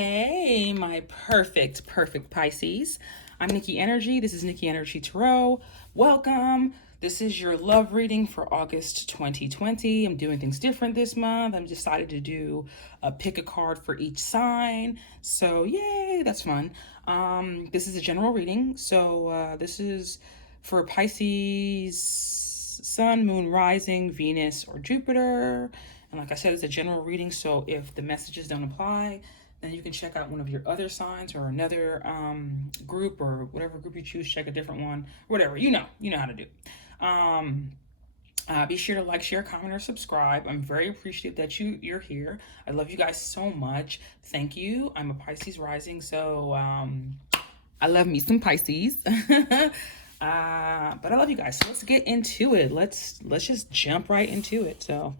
Hey, my perfect Pisces. I'm Nikki Energy. This is Nikkienergytarot. Welcome. This is your love reading for August 2020. I'm doing things different this month. I'm decided to do pick a card for each sign. So yay, that's fun. This is a general reading. So this is for Pisces, Sun, Moon, Rising, Venus, or Jupiter. And like I said, it's a general reading. So if the messages don't apply, then you can check out one of your other signs or another group, or whatever group you choose. Check a different one, whatever. You know how to do. Be sure to like, share, comment, or subscribe. I'm very appreciative that you're here. I love you guys so much. Thank you. I'm a Pisces rising, so I love me some Pisces. But I love you guys. So let's get into it. Let's just jump right into it. So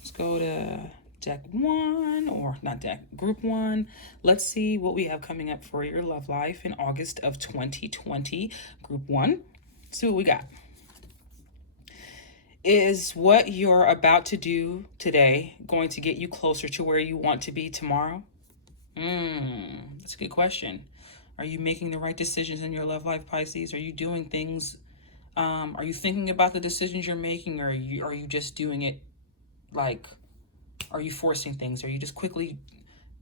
let's go to deck one, or not deck, group one. Let's see what we have coming up for your love life in August of 2020. Group one. Let's see what we got. Is what you're about to do today going to get you closer to where you want to be tomorrow? That's a good question. Are you making the right decisions in your love life, Pisces? Are you doing things? Are you thinking about the decisions you're making, or are you just doing it like, are you forcing things? Are you just quickly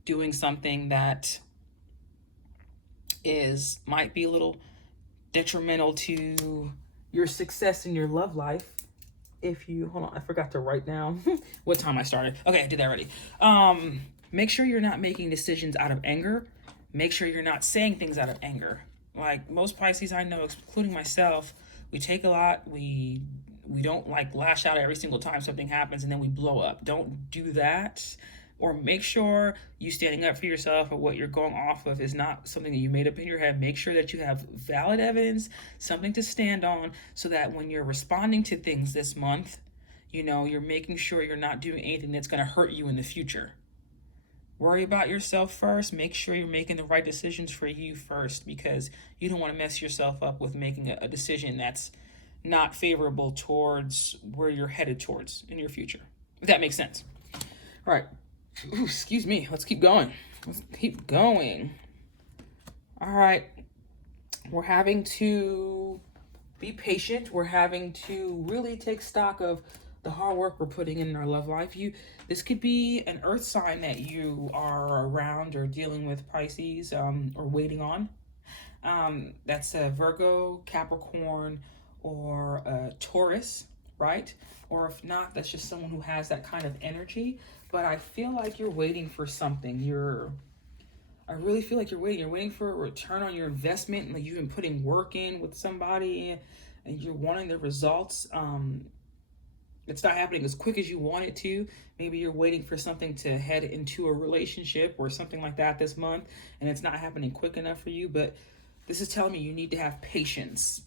doing something that might be a little detrimental to your success in your love life? If you, hold on, I forgot to write down what time I started. Okay, I did that already. Make sure you're not making decisions out of anger. Make sure you're not saying things out of anger. Like most Pisces I know, including myself, we take a lot, we don't like lash out every single time something happens and then we blow up. Don't do that. Or make sure you standing up for yourself, or what you're going off of is not something that you made up in your head. Make sure that you have valid evidence, something to stand on, so that when you're responding to things this month, you're making sure you're not doing anything that's going to hurt you in the future. Worry about yourself first. Make sure you're making the right decisions for you first, because you don't want to mess yourself up with making a decision that's not favorable towards where you're headed towards in your future, if that makes sense. All right. Ooh, excuse me. Let's keep going. All right. We're having to be patient. We're having to really take stock of the hard work we're putting in our love life. This could be an earth sign that you are around or dealing with, Pisces, or waiting on. That's a Virgo, Capricorn, or a Taurus, right? Or if not, that's just someone who has that kind of energy. But I feel like you're waiting for something. I really feel like you're waiting. You're waiting for a return on your investment. Like you've been putting work in with somebody and you're wanting the results. It's not happening as quick as you want it to. Maybe you're waiting for something to head into a relationship or something like that this month, and it's not happening quick enough for you. But this is telling me you need to have patience.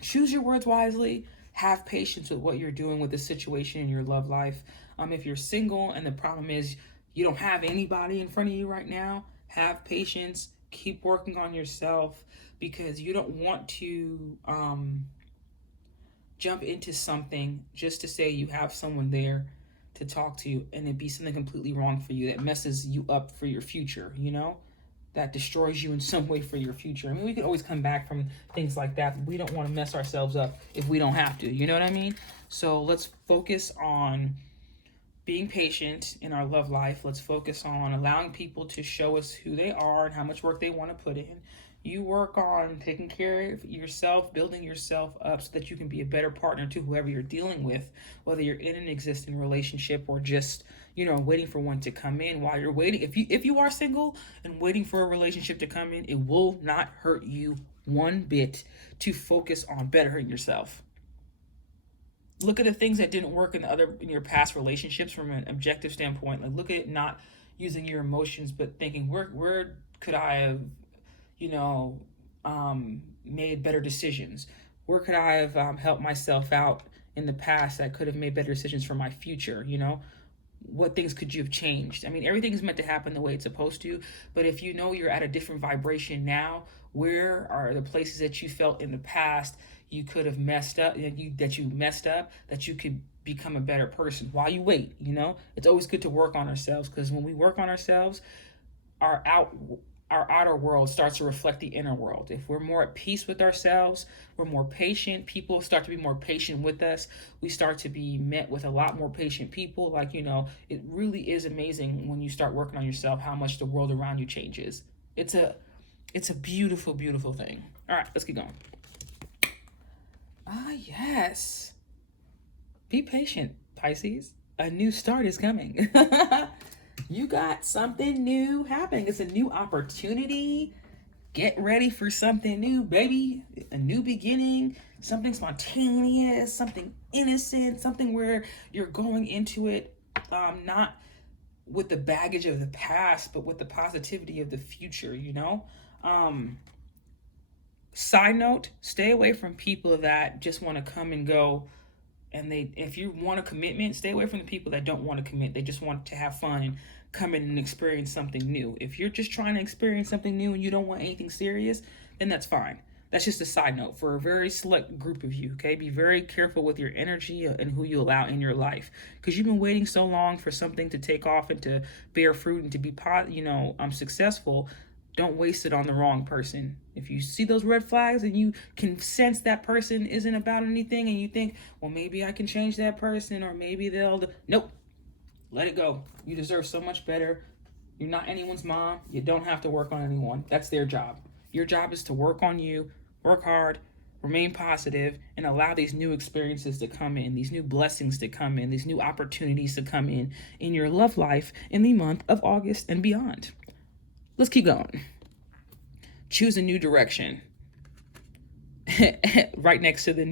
Choose your words wisely. Have patience with what you're doing with the situation in your love life. If you're single and the problem is you don't have anybody in front of you right now, have patience. Keep working on yourself, because you don't want to jump into something just to say you have someone there to talk to and it be something completely wrong for you that messes you up for your future, that destroys you in some way for your future. I mean, we could always come back from things like that, but we don't want to mess ourselves up if we don't have to, you know what I mean? So let's focus on being patient in our love life. Let's focus on allowing people to show us who they are and how much work they want to put in. You work on taking care of yourself, building yourself up so that you can be a better partner to whoever you're dealing with, whether you're in an existing relationship or just, waiting for one to come in. While you're waiting, if you are single and waiting for a relationship to come in, it will not hurt you one bit to focus on bettering yourself. Look at the things that didn't work in your past relationships from an objective standpoint. Like, look at not using your emotions, but thinking, where could I have, made better decisions? Where could I have helped myself out in the past that could have made better decisions for my future? What things could you have changed? I mean, everything is meant to happen the way it's supposed to, but if you're at a different vibration now, where are the places that you felt in the past you could have messed up, that you could become a better person while you wait? It's always good to work on ourselves, because when we work on ourselves, our outer world starts to reflect the inner world. If we're more at peace with ourselves, we're more patient, people start to be more patient with us. We start to be met with a lot more patient people. Like, it really is amazing when you start working on yourself how much the world around you changes. It's a beautiful, beautiful thing. All right, let's keep going. Yes. Be patient, Pisces. A new start is coming. You got something new happening. It's a new opportunity. Get ready for something new, baby. A new beginning, something spontaneous, something innocent, something where you're going into it not with the baggage of the past, but with the positivity of the future, Side note, stay away from people that just want to come and go. And if you want a commitment, stay away from the people that don't want to commit. They just want to have fun and come in and experience something new. If you're just trying to experience something new and you don't want anything serious, then that's fine. That's just a side note for a very select group of you, okay? Be very careful with your energy and who you allow in your life, because you've been waiting so long for something to take off and to bear fruit and to be, successful. Don't waste it on the wrong person. If you see those red flags and you can sense that person isn't about anything and you think, well, maybe I can change that person or maybe nope, let it go. You deserve so much better. You're not anyone's mom. You don't have to work on anyone. That's their job. Your job is to work on you, work hard, remain positive, and allow these new experiences to come in, these new blessings to come in, these new opportunities to come in your love life in the month of August and beyond. Let's keep going. Choose a new direction. right next to the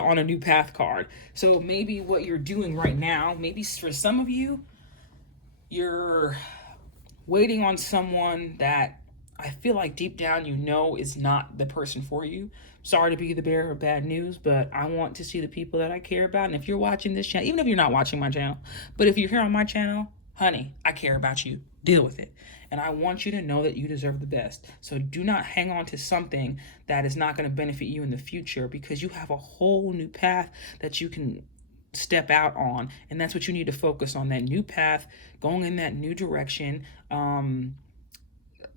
on a new path card. So maybe what you're doing right now, maybe for some of you, you're waiting on someone that I feel like deep down is not the person for you. Sorry to be the bearer of bad news, but I want to see the people that I care about. And if you're watching this channel, even if you're not watching my channel, but if you're here on my channel, honey, I care about you. Deal with it. And I want you to know that you deserve the best. So do not hang on to something that is not going to benefit you in the future, because you have a whole new path that you can step out on. And that's what you need to focus on, that new path, going in that new direction,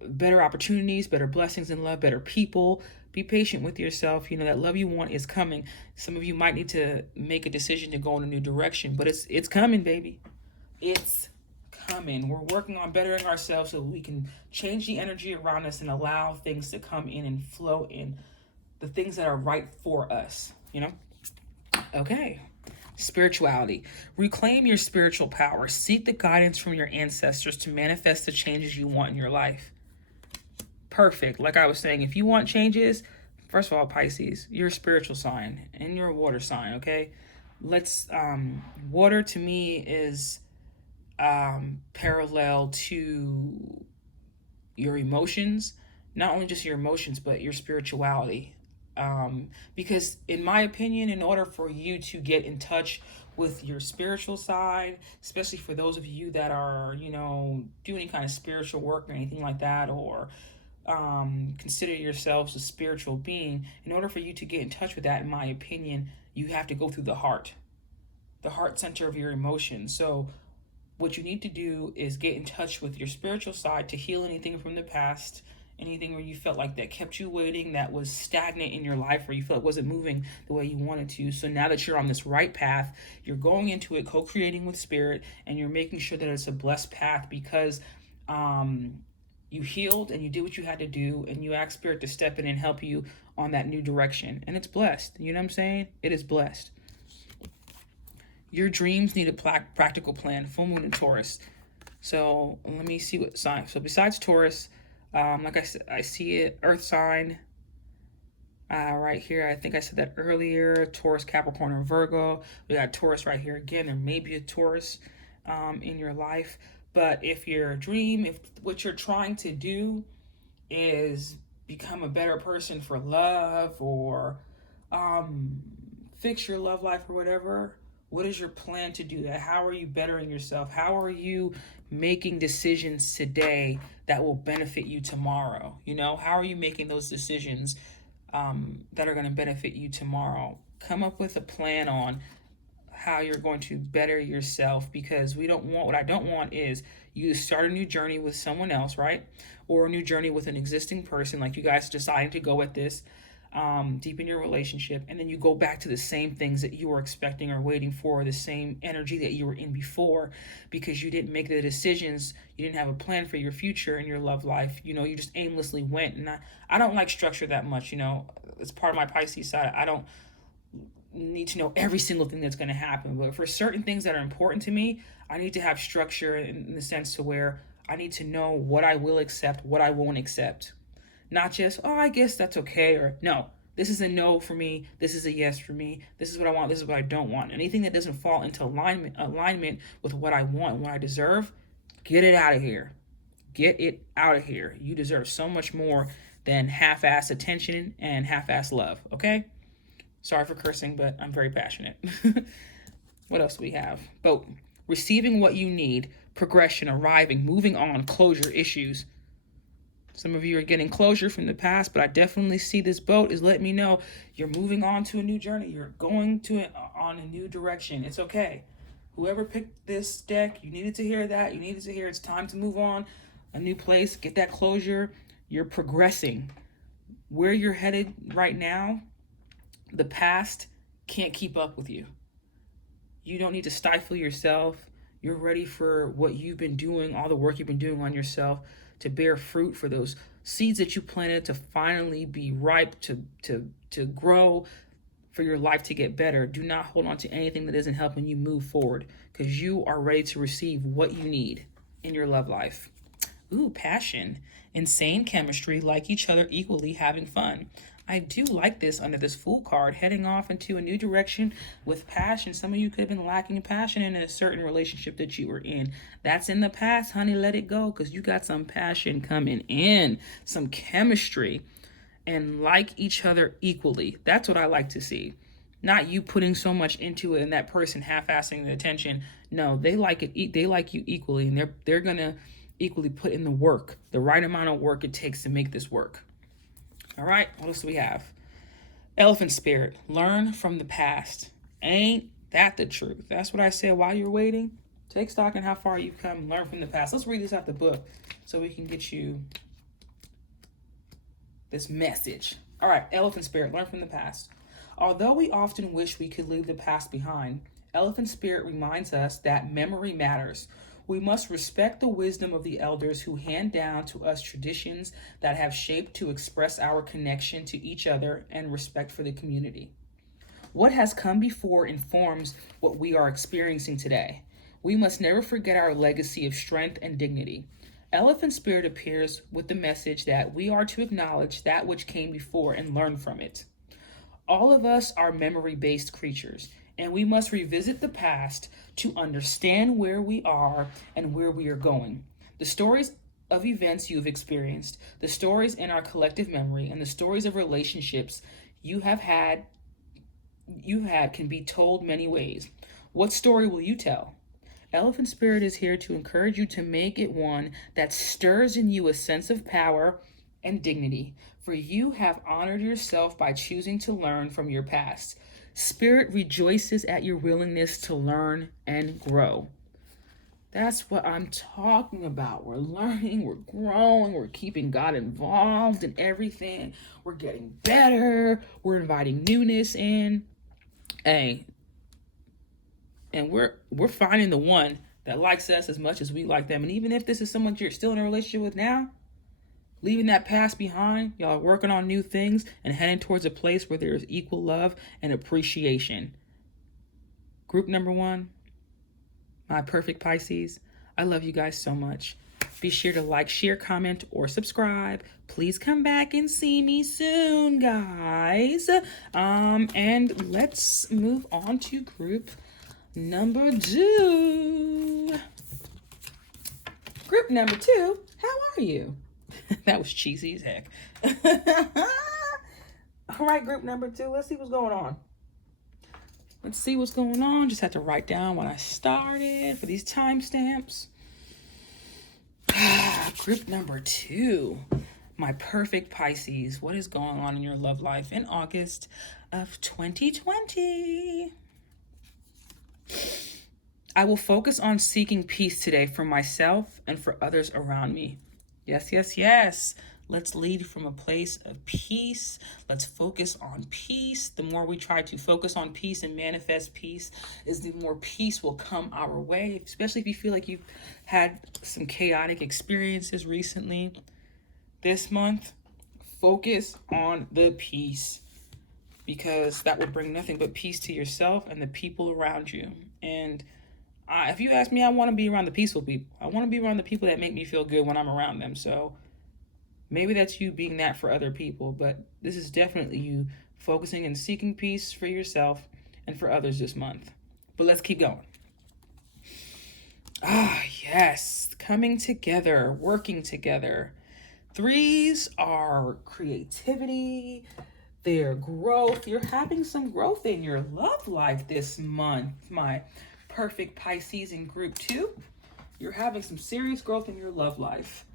better opportunities, better blessings in love, better people. Be patient with yourself. That love you want is coming. Some of you might need to make a decision to go in a new direction, but it's coming, baby. It's coming. We're working on bettering ourselves so we can change the energy around us and allow things to come in and flow in, the things that are right for us, Okay. Spirituality. Reclaim your spiritual power. Seek the guidance from your ancestors to manifest the changes you want in your life. Perfect. Like I was saying, if you want changes, first of all, Pisces, you're a spiritual sign and you're a water sign, okay? Water to me is parallel to your emotions, not only just your emotions, but your spirituality. Because in my opinion, in order for you to get in touch with your spiritual side, especially for those of you that are, doing any kind of spiritual work or anything like that, or consider yourselves a spiritual being, in order for you to get in touch with that, in my opinion, you have to go through the heart center of your emotions. So what you need to do is get in touch with your spiritual side to heal anything from the past, anything where you felt like that kept you waiting, that was stagnant in your life, where you felt it wasn't moving the way you wanted to. So now that you're on this right path, you're going into it, co-creating with spirit, and you're making sure that it's a blessed path, because you healed and you did what you had to do, and you asked spirit to step in and help you on that new direction. And it's blessed. You know what I'm saying? It is blessed. Your dreams need a practical plan. Full moon in Taurus. So let me see what sign. So besides Taurus, like I said, I see it, Earth sign right here. I think I said that earlier. Taurus, Capricorn, or Virgo. We got Taurus right here again. There may be a Taurus in your life. But if what you're trying to do is become a better person for love, or fix your love life or whatever, what is your plan to do that? How are you bettering yourself? How are you making decisions today that will benefit you tomorrow? How are you making those decisions that are going to benefit you tomorrow? Come up with a plan on how you're going to better yourself, because what I don't want is you to start a new journey with someone else, right? Or a new journey with an existing person, like you guys deciding to go at this deep in your relationship, and then you go back to the same things that you were expecting or waiting for, the same energy that you were in before, because you didn't make the decisions, you didn't have a plan for your future and your love life. You just aimlessly went. And I don't like structure that much. It's part of my Pisces side. I don't need to know every single thing that's going to happen, but for certain things that are important to me, I need to have structure in the sense to where I need to know what I will accept, what I won't accept. Not just, oh, I guess that's okay, or no, this is a no for me, this is a yes for me, this is what I want, this is what I don't want. Anything that doesn't fall into alignment with what I want, what I deserve, get it out of here. Get it out of here. You deserve so much more than half-ass attention and half-ass love, okay? Sorry for cursing, but I'm very passionate. What else do we have? Boat. Receiving what you need, progression, arriving, moving on, closure, issues. Some of you are getting closure from the past, but I definitely see this boat is letting me know you're moving on to a new journey. You're going on a new direction. It's okay. Whoever picked this deck, you needed to hear that. You needed to hear it's time to move on, a new place, get that closure. You're progressing. Where you're headed right now, the past can't keep up with you. You don't need to stifle yourself. You're ready for what you've been doing, all the work you've been doing on yourself, to bear fruit, for those seeds that you planted to finally be ripe, to grow, for your life to get better. Do not hold on to anything that isn't helping you move forward, because you are ready to receive what you need in your love life. Ooh, passion, insane chemistry, like each other equally, having fun. I do like this under this Fool card, heading off into a new direction with passion. Some of you could have been lacking passion in a certain relationship that you were in. That's in the past, honey. Let it go, because you got some passion coming in, some chemistry, and like each other equally. That's what I like to see. Not you putting so much into it and that person half-assing the attention. No, they like it. They like you equally, and they're gonna equally put in the work, the right amount of work it takes to make this work. All right, what else do we have? Elephant spirit, learn from the past. Ain't that the truth? That's what I said while you're waiting. Take stock in how far you've come, learn from the past. Let's read this out the book so we can get you this message. All right, elephant spirit, learn from the past. Although we often wish we could leave the past behind, elephant spirit reminds us that memory matters. We must respect the wisdom of the elders who hand down to us traditions that have shaped to express our connection to each other and respect for the community. What has come before informs what we are experiencing today. We must never forget our legacy of strength and dignity. Elephant spirit appears with the message that we are to acknowledge that which came before and learn from it. All of us are memory-based creatures, and we must revisit the past to understand where we are and where we are going. The stories of events you've experienced, the stories in our collective memory, and the stories of relationships you have had can be told many ways. What story will you tell? Elephant Spirit is here to encourage you to make it one that stirs in you a sense of power and dignity, for you have honored yourself by choosing to learn from your past. Spirit rejoices at your willingness to learn and grow. That's what I'm talking about. We're learning, we're growing, we're keeping God involved in everything. We're getting better. We're inviting newness in. Hey, and we're finding the one that likes us as much as we like them. And even if this is someone you're still in a relationship with now, leaving that past behind, y'all are working on new things and heading towards a place where there is equal love and appreciation. Group number 1, my perfect Pisces. I love you guys so much. Be sure to like, share, comment, or subscribe. Please come back and see me soon, guys. And let's move on to group number 2. Group number 2, how are you? That was cheesy as heck. All right, group number 2, let's see what's going on. Let's see what's going on. Just had to write down when I started for these timestamps. Group number 2, my perfect Pisces. What is going on in your love life in August of 2020? I will focus on seeking peace today for myself and for others around me. Yes, yes, yes. Let's lead from a place of peace. Let's focus on peace. The more we try to focus on peace and manifest peace, is the more peace will come our way, especially if you feel like you've had some chaotic experiences recently. This month, focus on the peace, because that would bring nothing but peace to yourself and the people around you. And if you ask me, I want to be around the peaceful people. I want to be around the people that make me feel good when I'm around them. So maybe that's you being that for other people, but this is definitely you focusing and seeking peace for yourself and for others this month. But let's keep going. Yes, coming together, working together. Threes are creativity, their growth. You're having some growth in your love life this month, my perfect Pisces in group 2. You're having some serious growth in your love life.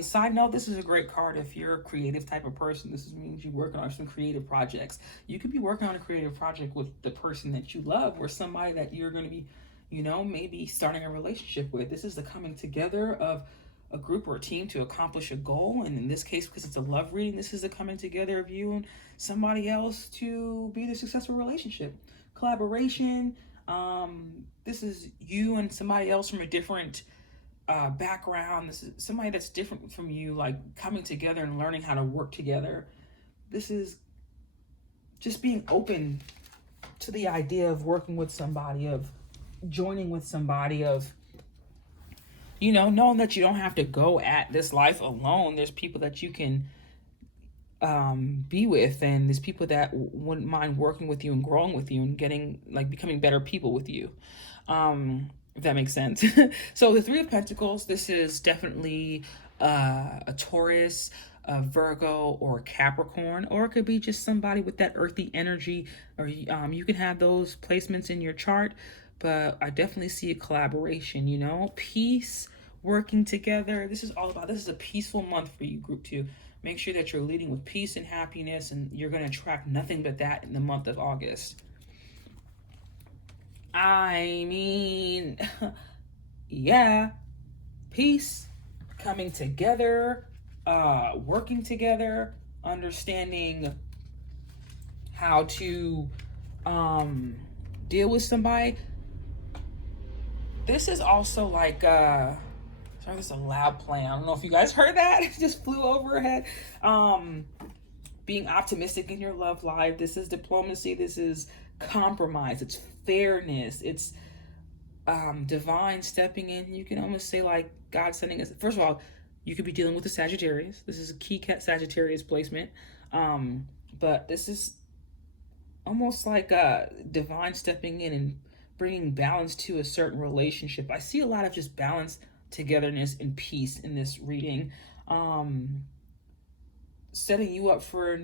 Side note, this is a great card if you're a creative type of person. This means you're working on some creative projects. You could be working on a creative project with the person that you love, or somebody that you're going to be, maybe starting a relationship with. This is the coming together of a group or a team to accomplish a goal. And in this case, because it's a love reading, this is the coming together of you and somebody else to be the successful relationship. Collaboration. This is you and somebody else from a different background. This is somebody that's different from you, like coming together and learning how to work together. This is just being open to the idea of working with somebody, of joining with somebody, of knowing that you don't have to go at this life alone. There's people that you can be with, and there's people that wouldn't mind working with you and growing with you and becoming better people with you. If that makes sense. So the Three of Pentacles, this is definitely a Taurus, a Virgo, or a Capricorn, or it could be just somebody with that earthy energy, or you can have those placements in your chart, but I definitely see a collaboration, peace, working together. This is a peaceful month for you, group 2. Make sure that you're leading with peace and happiness, and you're going to attract nothing but that in the month of August. Yeah, peace, coming together, working together, understanding how to deal with somebody. This is also like, sorry, this is a loud plane. I don't know if you guys heard that. It just flew overhead. Being optimistic in your love life. This is diplomacy. This is compromise. It's fairness. It's divine stepping in. You can almost say like God sending us. First of all, you could be dealing with a Sagittarius. This is a key Sagittarius placement. But this is almost like divine stepping in and bringing balance to a certain relationship. I see a lot of just balance, togetherness, and peace in this reading. Setting you up for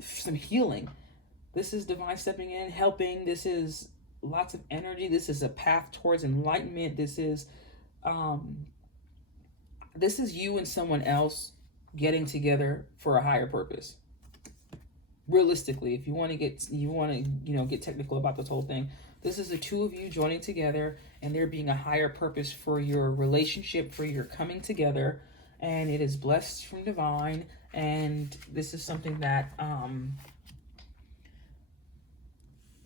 some healing. This is divine stepping in, helping. This is lots of energy. This is a path towards enlightenment. This is you and someone else getting together for a higher purpose. Realistically, if you want to get technical about this whole thing, this is the two of you joining together, and there being a higher purpose for your relationship, for your coming together, and it is blessed from divine. And this is something that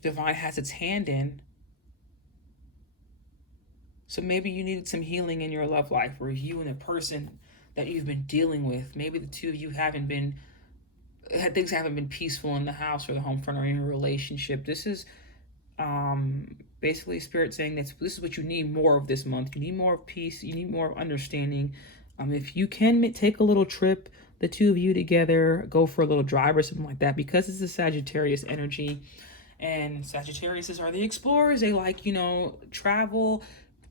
divine has its hand in. So maybe you needed some healing in your love life, or you and a person that you've been dealing with. Maybe the two of you things haven't been peaceful in the house or the home front or in your relationship. This is basically Spirit saying that this is what you need more of this month. You need more of peace. You need more of understanding. If you can take a little trip, the two of you together, go for a little drive or something like that, because it's a Sagittarius energy. And Sagittarius are the explorers. They like, travel.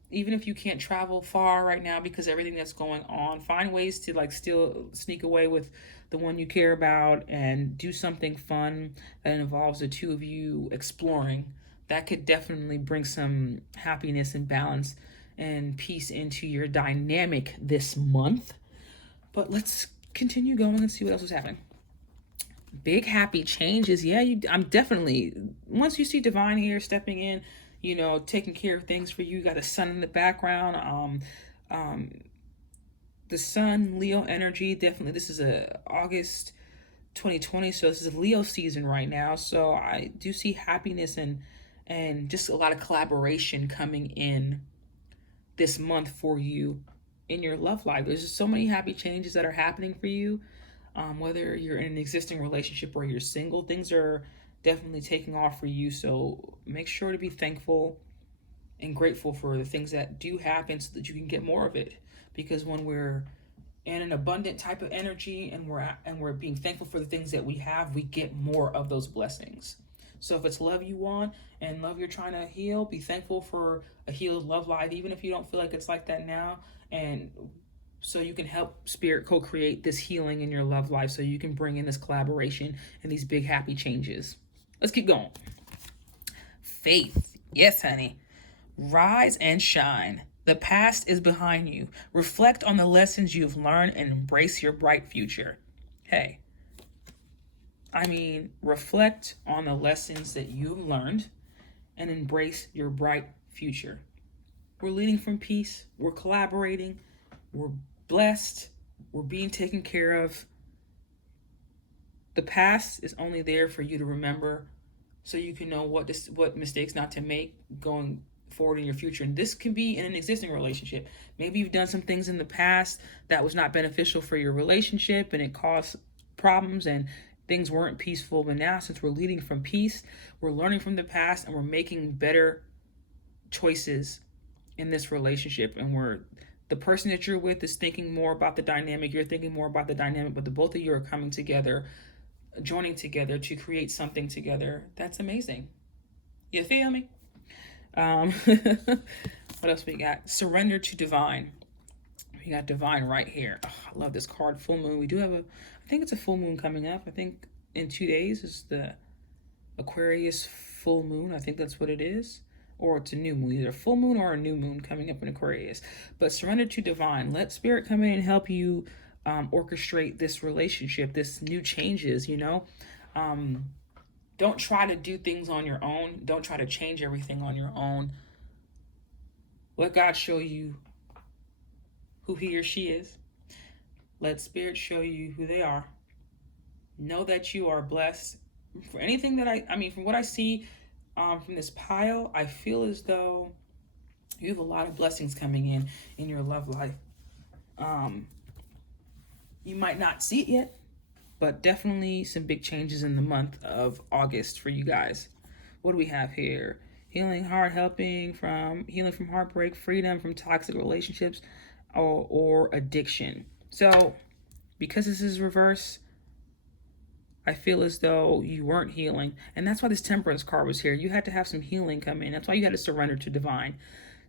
Even if you can't travel far right now because everything that's going on, find ways to still sneak away with the one you care about and do something fun that involves the two of you exploring. That could definitely bring some happiness and balance and peace into your dynamic this month. But let's continue going and see what else is happening. big happy changes. Yeah, I'm definitely, once you see divine here stepping in, you know, taking care of things for you, got a sun in the background. The sun, Leo energy, definitely. This is a August 2020, so this is a Leo season right now. So I do see happiness and just a lot of collaboration coming in this month for you in your love life. There's just so many happy changes that are happening for you. Whether you're in an existing relationship or you're single, things are definitely taking off for you. So make sure to be thankful and grateful for the things that do happen so that you can get more of it. Because when we're in an abundant type of energy and we're being thankful for the things that we have, we get more of those blessings. So if it's love you want and love you're trying to heal, be thankful for a healed love life, even if you don't feel like it's like that now. And so you can help spirit co-create this healing in your love life, so you can bring in this collaboration and these big happy changes. Let's keep going. Faith. Yes, honey. Rise and shine. The past is behind you. Reflect on the lessons you've learned and embrace your bright future. Hey, reflect on the lessons that you've learned and embrace your bright future. We're leading from peace. We're collaborating. We're blessed. We're being taken care of. The past is only there for you to remember, so you can know what mistakes not to make going forward in your future. And this can be in an existing relationship. Maybe you've done some things in the past that was not beneficial for your relationship and it caused problems and things weren't peaceful. But now, since we're leading from peace, we're learning from the past and we're making better choices in this relationship. And the person that you're with is thinking more about the dynamic. You're thinking more about the dynamic, but the both of you are coming together, joining together to create something together. That's amazing. You feel me? What else we got? Surrender to divine. We got divine right here. Oh, I love this card. Full moon. We do have I think it's a full moon coming up. I think in 2 days is the Aquarius full moon. I think that's what it is. Or it's a new moon, either a full moon or a new moon coming up in Aquarius. But surrender to divine. Let spirit come in and help you orchestrate this relationship, this new changes, you know. Don't try to do things on your own. Don't try to change everything on your own. Let God show you who he or she is. Let spirit show you who they are. Know that you are blessed. For anything that from what I see from this pile, I feel as though you have a lot of blessings coming in your love life. You might not see it yet, but definitely some big changes in the month of August for you guys. What do we have here? Healing from heartbreak, freedom from toxic relationships, or addiction. So because this is reverse, I feel as though you weren't healing. And that's why this temperance card was here. You had to have some healing come in. That's why you had to surrender to divine.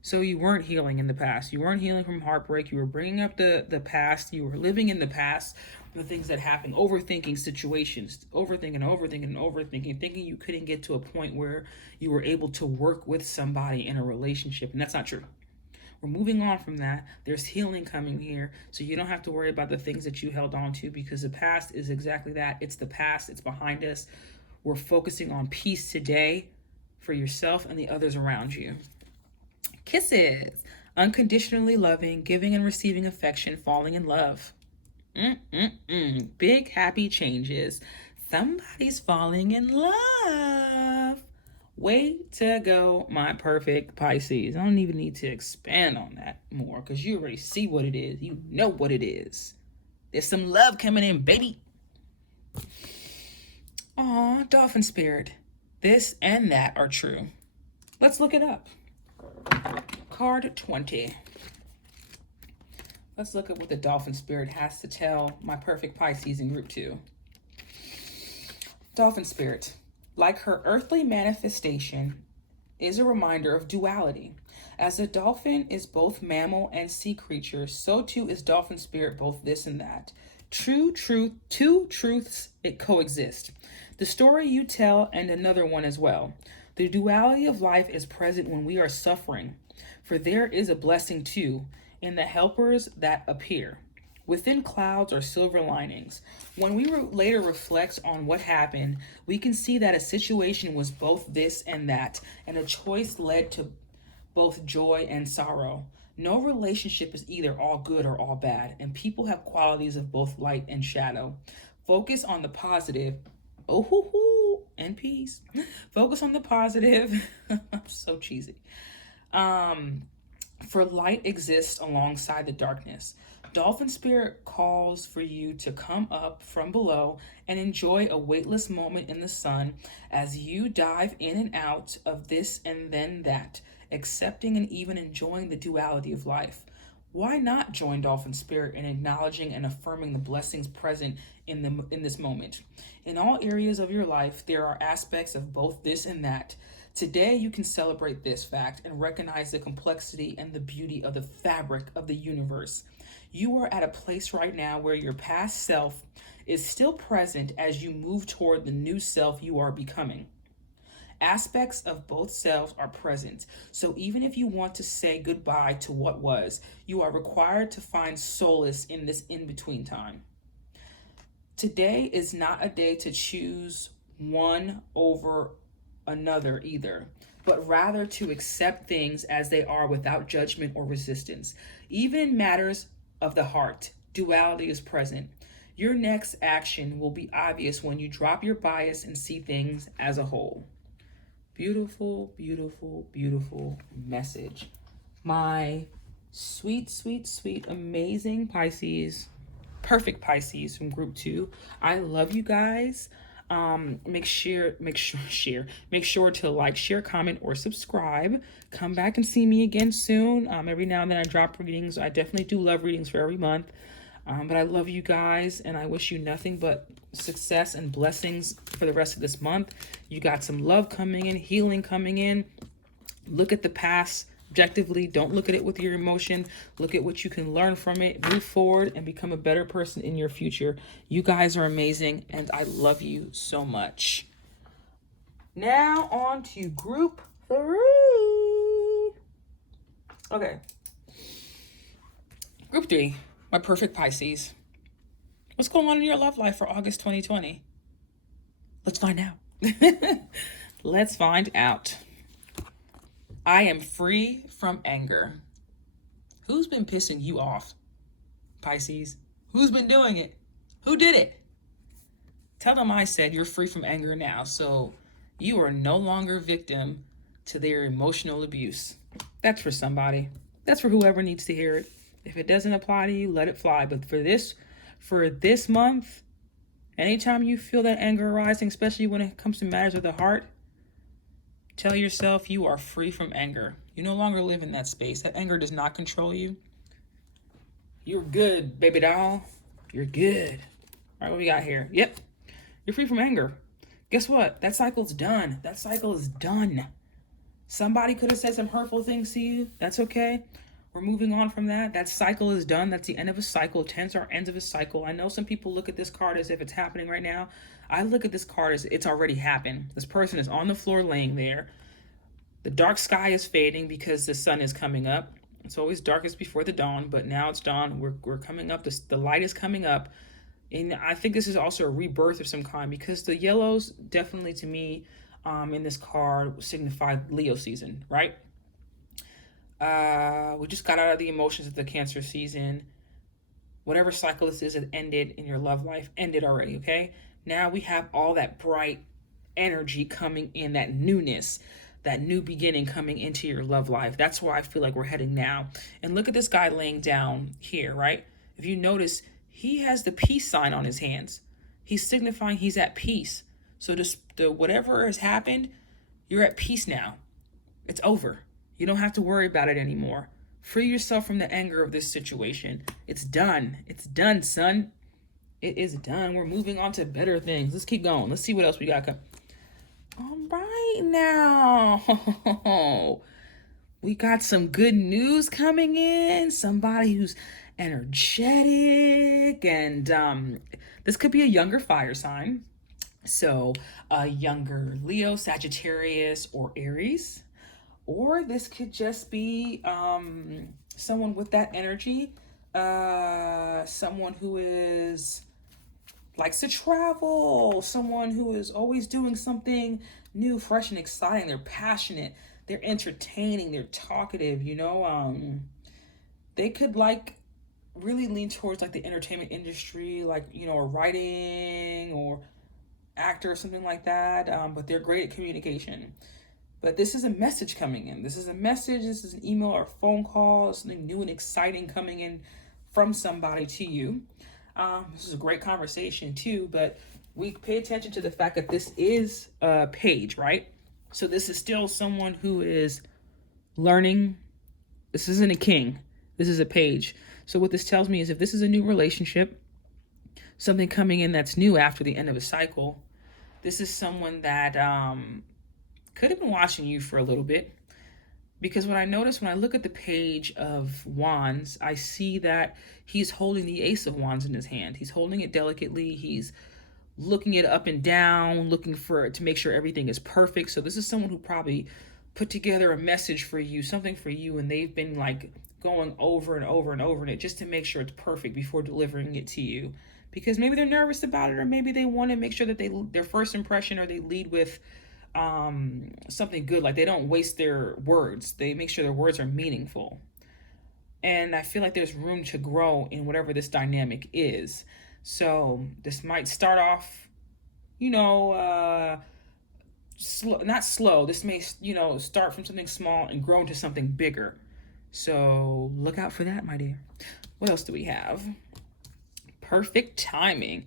So you weren't healing in the past. You weren't healing from heartbreak. You were bringing up the past. You were living in the past, the things that happened, overthinking situations, overthinking, thinking you couldn't get to a point where you were able to work with somebody in a relationship. And that's not true. We're moving on from that. There's healing coming here. So you don't have to worry about the things that you held on to, because the past is exactly that. It's the past. It's behind us. We're focusing on peace today for yourself and the others around you. Kisses. Unconditionally loving, giving and receiving affection, falling in love. Big happy changes. Somebody's falling in love. Way to go, my perfect Pisces. I don't even need to expand on that more, because you already see what it is. You know what it is. There's some love coming in, baby. Aw, dolphin spirit. This and that are true. Let's look it up. Card 20. Let's look at what the dolphin spirit has to tell my perfect Pisces in group 2. Dolphin spirit, like her earthly manifestation, is a reminder of duality. As a dolphin is both mammal and sea creature, so too is dolphin spirit both this and that. Two truths coexist. The story you tell and another one as well. The duality of life is present when we are suffering, for there is a blessing too in the helpers that appear. Within clouds are silver linings. When we later reflect on what happened, we can see that a situation was both this and that, and a choice led to both joy and sorrow. No relationship is either all good or all bad, and people have qualities of both light and shadow. Focus on the positive. Oh, hoo, hoo, and peace. Focus on the positive. So cheesy. For light exists alongside the darkness. Dolphin Spirit calls for you to come up from below and enjoy a weightless moment in the sun as you dive in and out of this and then that, accepting and even enjoying the duality of life. Why not join Dolphin Spirit in acknowledging and affirming the blessings present in this moment? In all areas of your life, there are aspects of both this and that. Today, you can celebrate this fact and recognize the complexity and the beauty of the fabric of the universe. You are at a place right now where your past self is still present as you move toward the new self you are becoming. Aspects of both selves are present, so even if you want to say goodbye to what was, you are required to find solace in this in-between time. Today is not a day to choose one over another either, but rather to accept things as they are without judgment or resistance. Even in matters of the heart, duality is present. Your next action will be obvious when you drop your bias and see things as a whole. Beautiful, beautiful, beautiful message. My sweet, sweet, sweet, amazing Pisces, perfect Pisces from group 2. I love you guys. Make sure to like, share, comment, or subscribe. Come back and see me again soon. Every now and then I drop readings. I definitely do love readings for every month. But I love you guys, and I wish you nothing but success and blessings for the rest of this month. You got some love coming in, healing coming in. Look at the past objectively. Don't look at it with your emotion. Look at what you can learn from it. Move forward and become a better person in your future. You guys are amazing, and I love you so much. Now on to group 3. Okay. Group 3. My perfect Pisces. What's going on in your love life for August 2020? Let's find out. Let's find out. I am free from anger. Who's been pissing you off, Pisces? Who's been doing it? Who did it? Tell them I said you're free from anger now, so you are no longer victim to their emotional abuse. That's for somebody. That's for whoever needs to hear it. If it doesn't apply to you, let it fly. But for this month, anytime you feel that anger arising, especially when it comes to matters of the heart, tell yourself you are free from anger. You no longer live in that space. That anger does not control you. You're good, baby doll. You're good. All right, what we got here? Yep. You're free from anger. Guess what? That cycle's done. That cycle is done. Somebody could have said some hurtful things to you. That's okay. We're moving on from that. That cycle is done. That's the end of a cycle. 10s are ends of a cycle. I know some people look at this card as if it's happening right now. I look at this card as it's already happened. This person is on the floor laying there. The dark sky is fading because the sun is coming up. It's always darkest before the dawn, but now it's dawn. We're coming up. The light is coming up. And I think this is also a rebirth of some kind, because the yellows definitely, to me, in this card signified Leo season, right? We just got out of the emotions of the Cancer season. Whatever cycle this is, it ended in your love life, ended already, okay? Now we have all that bright energy coming in, that newness, that new beginning coming into your love life. That's where I feel like we're heading now. And look at this guy laying down here, right? If you notice, he has the peace sign on his hands. He's signifying he's at peace. So whatever has happened, you're at peace now. It's over. You don't have to worry about it anymore. Free yourself from the anger of this situation. It's done. It's done, son. It is done. We're moving on to better things. Let's keep going. Let's see what else we got coming. All right now. We got some good news coming in. Somebody who's energetic. And this could be a younger fire sign. So a younger Leo, Sagittarius, or Aries. Or this could just be someone with that energy someone who likes to travel, someone who is always doing something new, fresh, and exciting. They're passionate, they're entertaining, they're talkative, they could really lean towards the entertainment industry, or writing or actor or something like that. But they're great at communication. But this is a message coming in. This is a message. This is an email or a phone call. Something new and exciting coming in from somebody to you. This is a great conversation too, but we pay attention to the fact that this is a page, right? So this is still someone who is learning. This isn't a king. This is a page. So what this tells me is if this is a new relationship, something coming in that's new after the end of a cycle, this is someone that could have been watching you for a little bit. Because what I notice when I look at the page of wands, I see that he's holding the ace of wands in his hand. He's holding it delicately. He's looking it up and down, looking to make sure everything is perfect. So this is someone who probably put together a message for you, something for you, and they've been going over and over and over it just to make sure it's perfect before delivering it to you. Because maybe they're nervous about it, or maybe they want to make sure that their first impression, or they lead with something good. They don't waste their words. They make sure their words are meaningful. And I feel like there's room to grow in whatever this dynamic is. So this might start off, not slow. This may, start from something small and grow into something bigger. So look out for that, my dear. What else do we have? Perfect timing.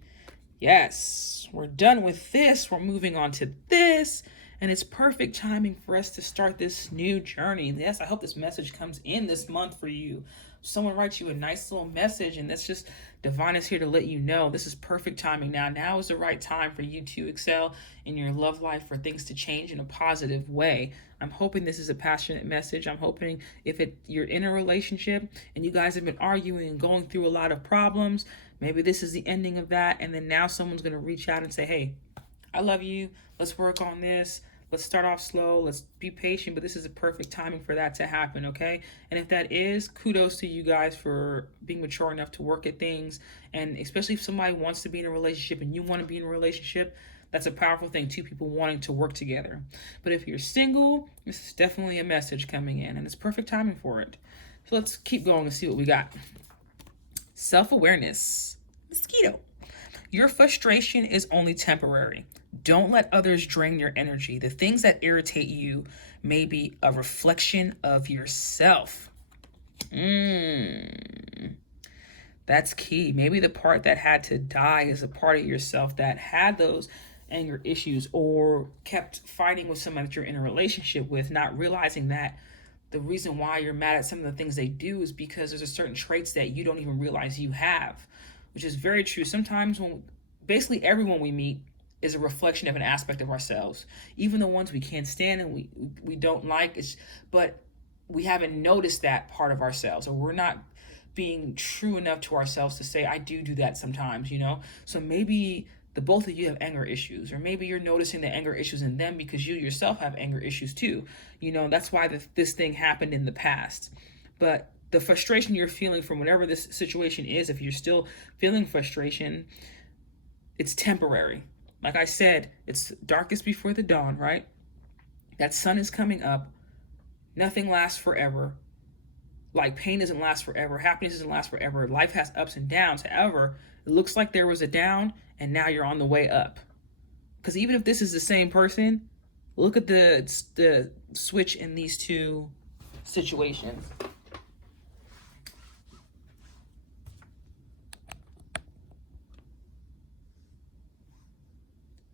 Yes, we're done with this. We're moving on to this. And it's perfect timing for us to start this new journey. Yes, I hope this message comes in this month for you. Someone writes you a nice little message, and that's just divine is here to let you know this is perfect timing now. Now is the right time for you to excel in your love life, for things to change in a positive way. I'm hoping this is a passionate message. I'm hoping if you're in a relationship and you guys have been arguing and going through a lot of problems, maybe this is the ending of that. And then now someone's going to reach out and say, hey, I love you. Let's work on this. Let's start off slow. Let's be patient, but this is a perfect timing for that to happen, okay? And if that is, kudos to you guys for being mature enough to work at things. And especially if somebody wants to be in a relationship and you want to be in a relationship, that's a powerful thing, two people wanting to work together. But if you're single, this is definitely a message coming in, and it's perfect timing for it. So let's keep going and see what we got. Self-awareness. Mosquito. Your frustration is only temporary. Don't let others drain your energy. The things that irritate you may be a reflection of yourself. That's key. Maybe the part that had to die is a part of yourself that had those anger issues, or kept fighting with someone that you're in a relationship with, not realizing that the reason why you're mad at some of the things they do is because there's a certain traits that you don't even realize you have, which is very true. Sometimes basically everyone we meet is a reflection of an aspect of ourselves, even the ones we can't stand and we don't like. But we haven't noticed that part of ourselves, or we're not being true enough to ourselves to say, I do that sometimes, So maybe the both of you have anger issues, or maybe you're noticing the anger issues in them because you yourself have anger issues too. That's why this thing happened in the past. But the frustration you're feeling from whatever this situation is, if you're still feeling frustration, it's temporary. Like I said, it's darkest before the dawn, right? That sun is coming up. Nothing lasts forever. Pain doesn't last forever. Happiness doesn't last forever. Life has ups and downs. However, it looks like there was a down and now you're on the way up. Because even if this is the same person, look at the switch in these two situations.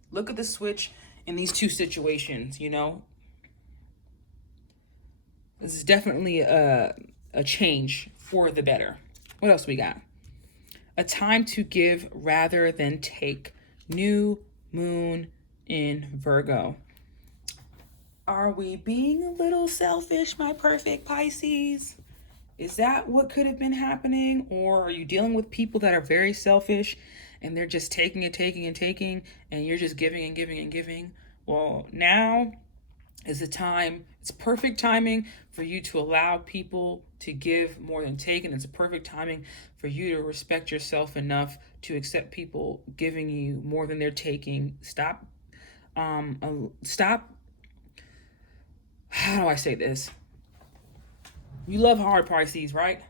Look at the switch in these two situations, This is definitely a change for the better. What else we got? A time to give rather than take. New moon in Virgo. Are we being a little selfish, my perfect Pisces? Is that what could have been happening? Or are you dealing with people that are very selfish and they're just taking and taking and taking, and you're just giving and giving and giving? Well, now is a time, it's perfect timing for you to allow people to give more than take, and it's a perfect timing for you to respect yourself enough to accept people giving you more than they're taking. Stop, how do I say this? You love hard, Pisces, right?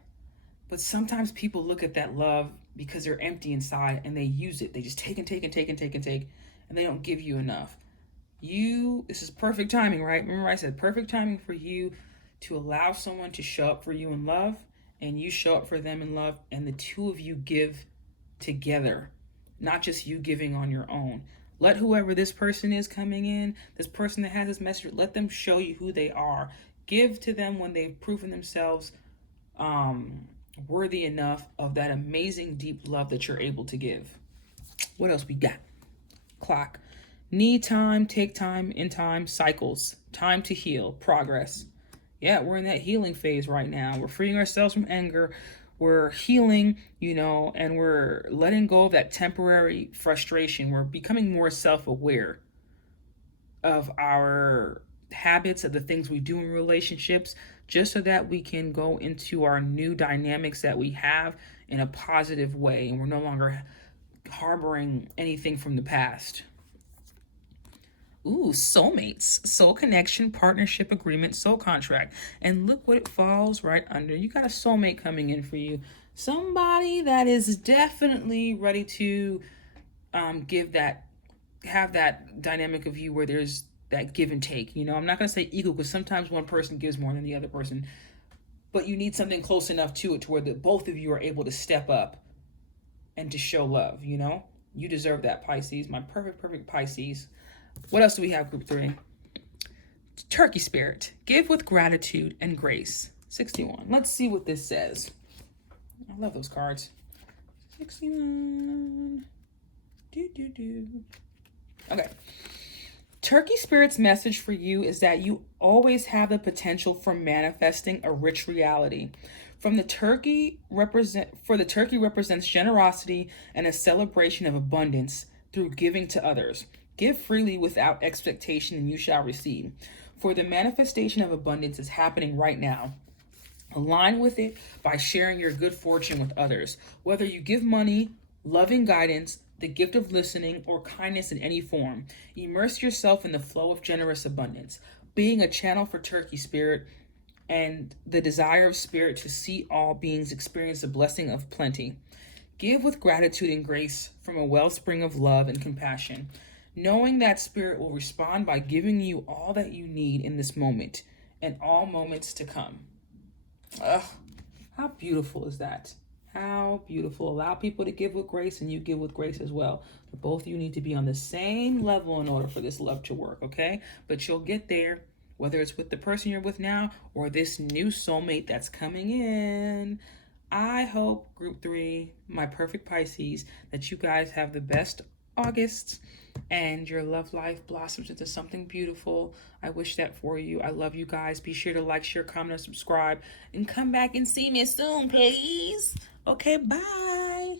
But sometimes people look at that love because they're empty inside and they use it. They just take and take and take and take and take, and they don't give you enough. This is perfect timing, right? Remember I said perfect timing for you to allow someone to show up for you in love, and you show up for them in love, and the two of you give together, not just you giving on your own. Let whoever this person is coming in, this person that has this message, let them show you who they are. Give to them when they've proven themselves worthy enough of that amazing deep love that you're able to give. What else we got? Clock. Need time, take time, in time, cycles. Time to heal, progress. Yeah, we're in that healing phase right now. We're freeing ourselves from anger. We're healing, and we're letting go of that temporary frustration. We're becoming more self-aware of our habits, of the things we do in relationships, just so that we can go into our new dynamics that we have in a positive way, and we're no longer harboring anything from the past. Ooh, soulmates, soul connection, partnership agreement, soul contract. And look what it falls right under. You got a soulmate coming in for you. Somebody that is definitely ready to have that dynamic of you where there's that give and take. I'm not going to say equal, because sometimes one person gives more than the other person. But you need something close enough to it to where both of you are able to step up and to show love, You deserve that, Pisces. My perfect Pisces. What else do we have, group 3? Turkey spirit. Give with gratitude and grace. 61. Let's see what this says. I love those cards. 61. Okay. Turkey spirit's message for you is that you always have the potential for manifesting a rich reality. The turkey represents generosity and a celebration of abundance through giving to others. Give freely without expectation, and you shall receive. For the manifestation of abundance is happening right now. Align with it by sharing your good fortune with others. Whether you give money, loving guidance, the gift of listening, or kindness in any form, immerse yourself in the flow of generous abundance, being a channel for turkey spirit and the desire of spirit to see all beings experience the blessing of plenty. Give with gratitude and grace from a wellspring of love and compassion, knowing that spirit will respond by giving you all that you need in this moment and all moments to come. Ugh, how beautiful is that? How beautiful. Allow people to give with grace, and you give with grace as well. But both of you need to be on the same level in order for this love to work, okay? But you'll get there, whether it's with the person you're with now or this new soulmate that's coming in. I hope, group 3, my perfect Pisces, that you guys have the best August and your love life blossoms into something beautiful. I wish that for you. I love you guys. Be sure to like, share, comment, and subscribe, and come back and see me soon, please. Okay, bye.